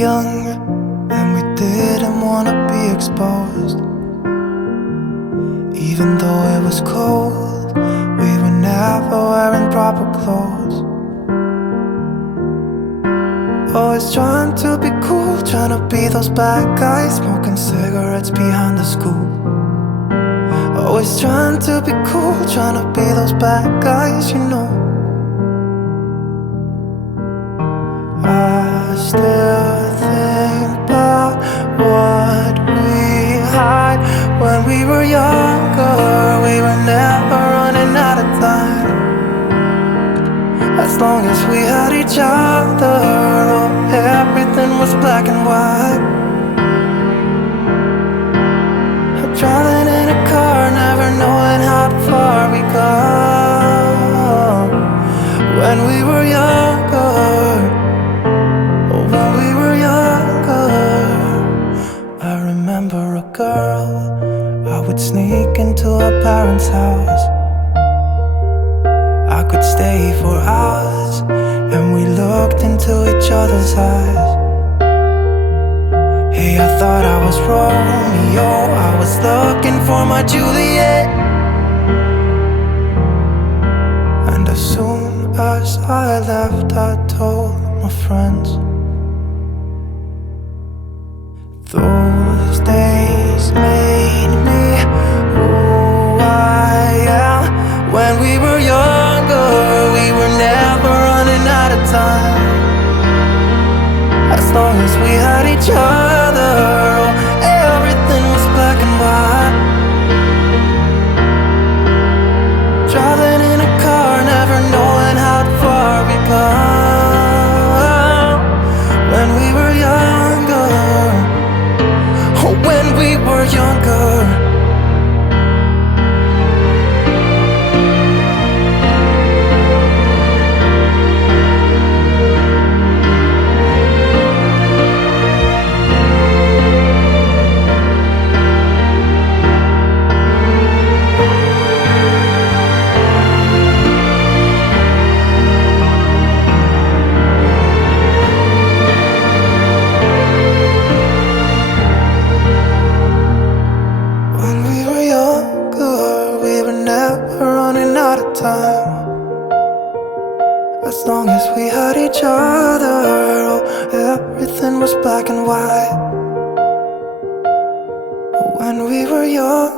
young and we didn't wanna be exposed. Even though it was cold, we were never wearing proper clothes. Always trying to be cool, trying to be those bad guys, smoking cigarettes behind the school. Always trying to be cool, trying to be those bad guys, you know. I still think about what we had when we were younger. We were never running out of time. As long as we had each other, oh, everything was black and white. Driving in a car, never knowing how far we go. When we were younger, oh, when we were younger. I remember a girl, I would sneak into her parents' house. I could stay for hours, and we looked into each other's eyes. Hey, I thought I was Romeo, I was looking for my Juliet. And as soon as I left, I told my friends. Those days made me who I am. When we were younger, we were never running out of time. As long as we had each other, oh, everything was black and white. Driving in a car, never knowing how far we go. When we were younger, oh, when we were younger. As long as we had each other, oh, everything was black and white. When we were younger.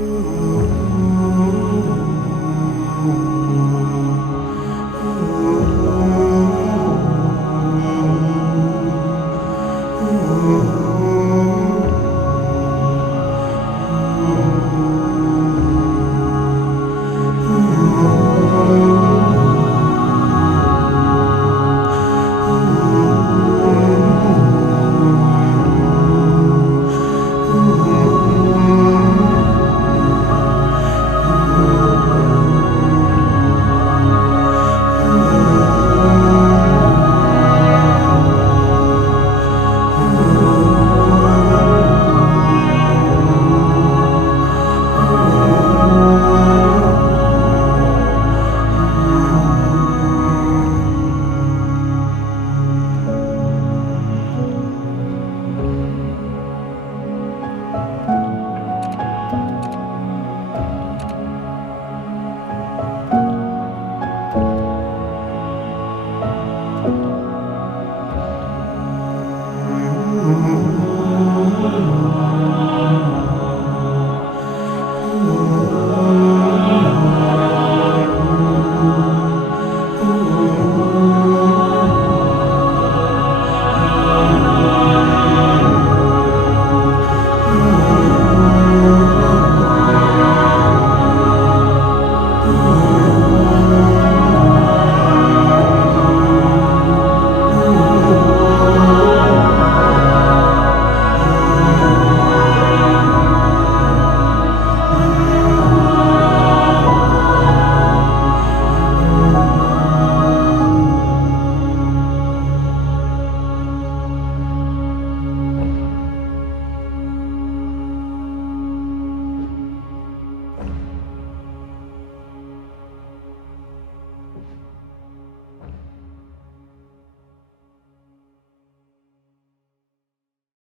Ooh.